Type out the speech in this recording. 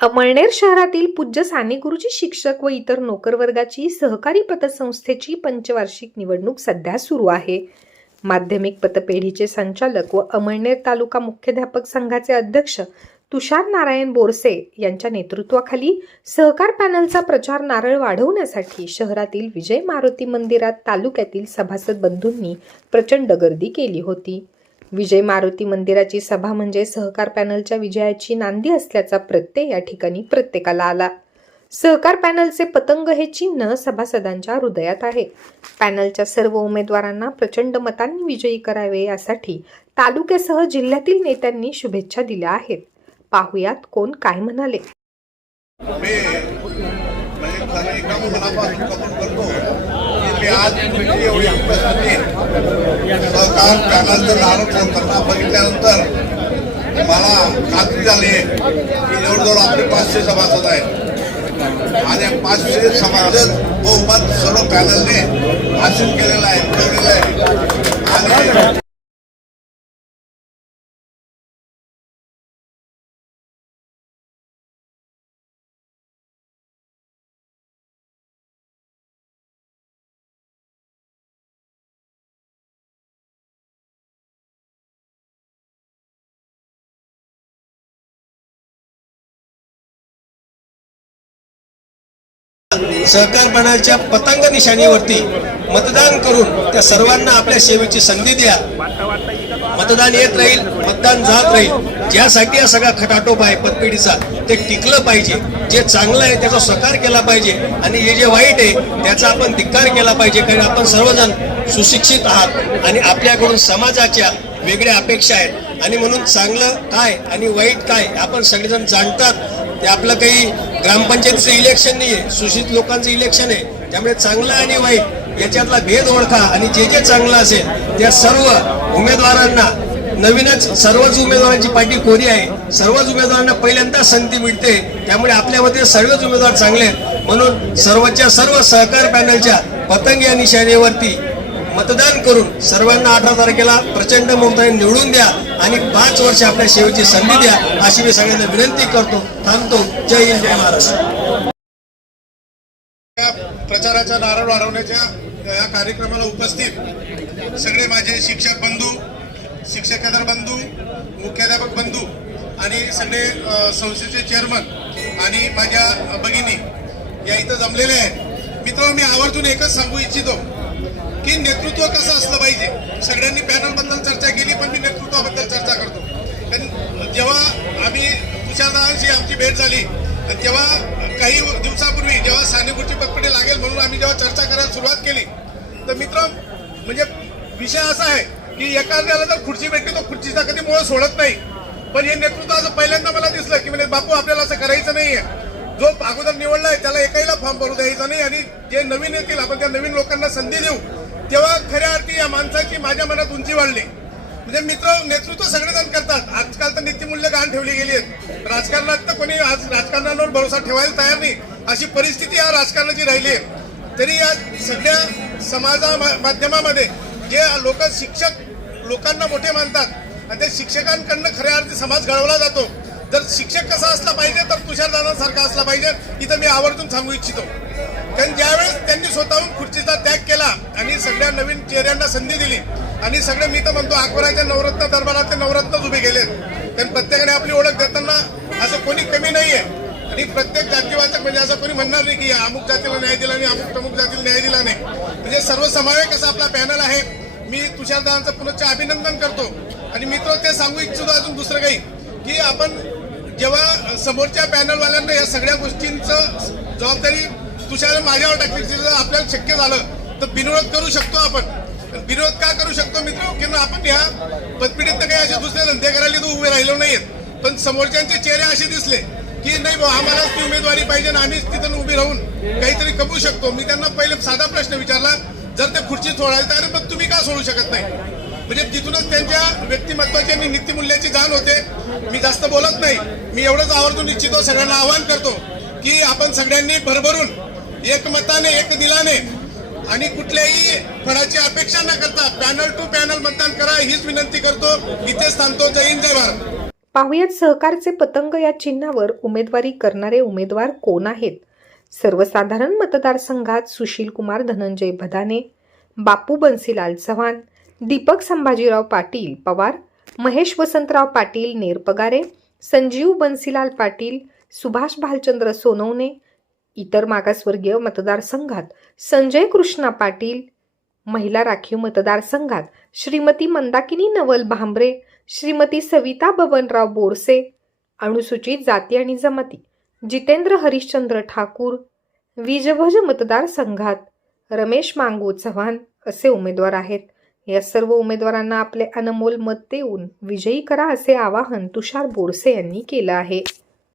अमळनेर शहरातील पूज्य साने गुरुजी शिक्षक व इतर नोकरवर्गाची सहकारी पतसंस्थेची पंचवार्षिक निवडणूक सध्या सुरू आहे. माध्यमिक पतपेढीचे संचालक व अमळनेर तालुका मुख्याध्यापक संघाचे अध्यक्ष तुषार नारायण बोरसे यांच्या नेतृत्वाखाली सहकार पॅनलचा प्रचार नारळ वाढवण्यासाठी शहरातील विजय मारुती मंदिरात तालुक्यातील सभासद बंधूंनी प्रचंड गर्दी केली होती. विजय मारुती मंदिराची सभा म्हणजे सहकार पॅनलच्या विजयाची नांदी असल्याचा प्रत्यय या ठिकाणी प्रत्येकाला आला. सहकार पॅनलचे पतंग हे चिन्ह सभासदांच्या हृदयात आहे. पॅनलच्या सर्व उमेदवारांना प्रचंड मतांनी विजयी करावे यासाठी तालुक्यासह जिल्ह्यातील नेत्यांनी शुभेच्छा दिल्या आहेत. पाहुयात कोण काय म्हणाले. म्हणजे मला खात्री झाली की जवळजवळ आपले पाचशे सभासद आहेत. आणि पाचशे समाज बहुमत सर्व पॅनलने भाषण केलेलं आहे ठेवलेलं आहे. आणि सहकार मंडळाच्या पतंग निशाणीवरती मतदान करून त्या सर्वांना आपल्या सेवेची संधी द्या. मतदान येत राहील मतदान जात राहील. ज्यासाठी हा सगळा खटाटोप आहे पतपेढीचा. ते टिकलं पाहिजे. जे चांगलं आहे त्याचा सकार केला पाहिजे. आणि हे जे वाईट आहे त्याचा आपण धिक्कार केला पाहिजे. कारण आपण सर्वजण सुशिक्षित आहात आणि आपल्याकडून समाजाच्या वेगळ्या अपेक्षा आहेत. आणि म्हणून चांगलं काय आणि वाईट काय आपण सगळेजण जाणतात. ते आपलं काही ग्रामपंचायतीचं इलेक्शन नाही आहे सुशिक्षित लोकांचं इलेक्शन आहे. त्यामुळे चांगलं आणि वाईट याच्यातला भेद ओळखा आणि जे जे चांगलं असेल त्या सर्व उमेदवारांना नवीनच सर्वच उमेदवारांची पार्टी कोरी आहे. सर्वच उमेदवारांना पहिल्यांदा संधी मिळते. त्यामुळे आपल्यामध्ये सर्वच उमेदवार चांगले आहेत. म्हणून सर्वच्या सर्व सहकार पॅनलच्या पतंग या निशाणेवरती मतदान करून सर्वांना अठरा तारखेला प्रचंड ममताने निवडून द्या आणि पाच वर्ष आपल्या सेवेची संधी द्या अशी मी सगळ्यांना विनंती करतो थांबतो. जय हिंद जय महाराष्ट्र या प्रचाराचा नारळ वाढवण्याच्या या कार्यक्रमाला उपस्थित सगळे माझे शिक्षक बंधू शिक्षकेतर बंधू मुख्याध्यापक बंधू आणि सगळे संस्थेचे चेअरमन आणि माझ्या भगिनी या इथं जमलेले आहेत. मित्र मी आवर्जून एकच सांगू इच्छितो की नेतृत्व कसं असलं पाहिजे? सगळ्यांनी पॅनलबद्दल चर्चा केली पण मी नेतृत्वाबद्दल चर्चा करतो. कारण जेव्हा आम्ही तुषारदारांशी आमची भेट झाली. तेव्हा काही दिवसापूर्वी जेव्हा सानेपूरची पटपटी लागेल म्हणून आम्ही जेव्हा चर्चा करायला सुरुवात केली तर मित्र म्हणजे विषय असा आहे की एखाद्याला जर खुर्ची भेटली तो खुर्चीचा कधी मुळे सोडत नाही. पण हे नेतृत्व असं पहिल्यांदा मला दिसलं की म्हणजे बापू आपल्याला असं करायचं नाहीये. जो अगोदर निवडला आहे त्याला एकाहीला फॉर्म भरू द्यायचा नाही आणि जे नवीन येतील आपण त्या नवीन लोकांना संधी देऊ. तेव्हा खऱ्या अर्थी या माणसाची माझ्या मनात उंची वाढली. म्हणजे मित्र नेतृत्व सगळेजण करतात. आजकाल तर नीतिमूल्य गहाण ठेवली गेली आहेत. राजकारणात तर कोणी आज राजकारणावर भरोसा ठेवायला तयार नाही. अशी परिस्थिती या राजकारणाची राहिली आहे. तरी या सगळ्या समाजा माध्यमामध्ये जे लोक शिक्षक लोकांना मोठे मानतात आणि त्या शिक्षकांकडनं खऱ्या अर्थी समाज घडवला जातो. जर शिक्षक कसा असला पाहिजे तर तुषारदानासारखा असला पाहिजे. इथं मी आवर्जून सांगू इच्छितो. कारण ज्यावेळेस त्यांनी स्वतःहून खुर्चीचा त्याग केला आणि सगळ्या नवीन चेहऱ्यांना संधी दिली आणि सगळे मी तर म्हणतो अकबराच्या नवरत्न दरबारात ते नवरत्नच उभे गेलेत कारण प्रत्येकाने आपली ओळख देताना असं कोणी कमी नाहीये. आणि प्रत्येक जातीवाचक म्हणजे असं कोणी म्हणणार नाही की अमुक जातीला न्याय दिला नाही अमुक प्रमुख जातीला न्याय दिला नाही. म्हणजे सर्वसमावेक असा आपला पॅनल आहे. मी तुषारदारांचं पुनश्च अभिनंदन करतो. आणि मित्र ते सांगू इच्छितो अजून दुसरं काही की आपण जेव्हा समोरच्या पॅनलवाल्यांना या सगळ्या गोष्टींचं जबाबदारी तुषार माझ्यावर टाकली जर आपल्याला शक्य झालं तर बिनविरोध करू शकतो आपण. विरोध का करू शकतो मित्र? किंवा आपण ह्या पतपिढीत तर काही असे दुसरे धंदे करायला तर उभे राहिलो नाहीयेत. पण समोरच्यांचे चेहरे असे दिसले की नाही भाऊ आम्हाला ती उमेदवारी पाहिजे आणि आम्हीच तिथून उभी राहून काहीतरी कमवू शकतो. मी त्यांना पहिले साधा प्रश्न विचारला जर ते खुर्ची सोडायचं तर अरे मग तुम्ही का सोडू शकत नाही? म्हणजे तिथूनच त्यांच्या व्यक्तिमत्वाची आणि नीतिमूल्याची जाण होते. मी जास्त बोलत नाही. मी एवढंच आवर्जून इच्छितो सगळ्यांना आवाहन करतो की आपण सगळ्यांनी भरभरून एकमताने एक दिलाने आणि कुठल्याही फळाची अपेक्षा न करता पॅनल टू पॅनल मतदान करा हीच विनंती करतो. इथेच थांबतो. जय हिंद जय भारत. पाहुयात सहकारचे पतंग या चिन्हावर उमेदवारी करणारे उमेदवार कोण आहेत? सर्वसाधारण मतदारसंघात सुशील कुमार धनंजय भदाने बापू बन्सीलाल चव्हाण दीपक संभाजीराव पाटील पवार महेश वसंतराव पाटील नेरपगारे संजीव बन्सीलाल पाटील सुभाष भालचंद्र सोनवणे इतर मागासवर्गीय मतदारसंघात संजय कृष्णा पाटील महिला राखीव मतदारसंघात श्रीमती मंदाकिनी नवल भांबरे श्रीमती सविता बबनराव बोरसे अनुसूचित जाती आणि जमाती जितेंद्र हरिश्चंद्र ठाकूर विजभज मतदारसंघात रमेश मांगू चव्हाण असे उमेदवार आहेत. या सर्व उमेदवारांना आपले अनमोल मत देऊन विजयी करा असे आवाहन तुषार बोरसे यांनी केलं आहे.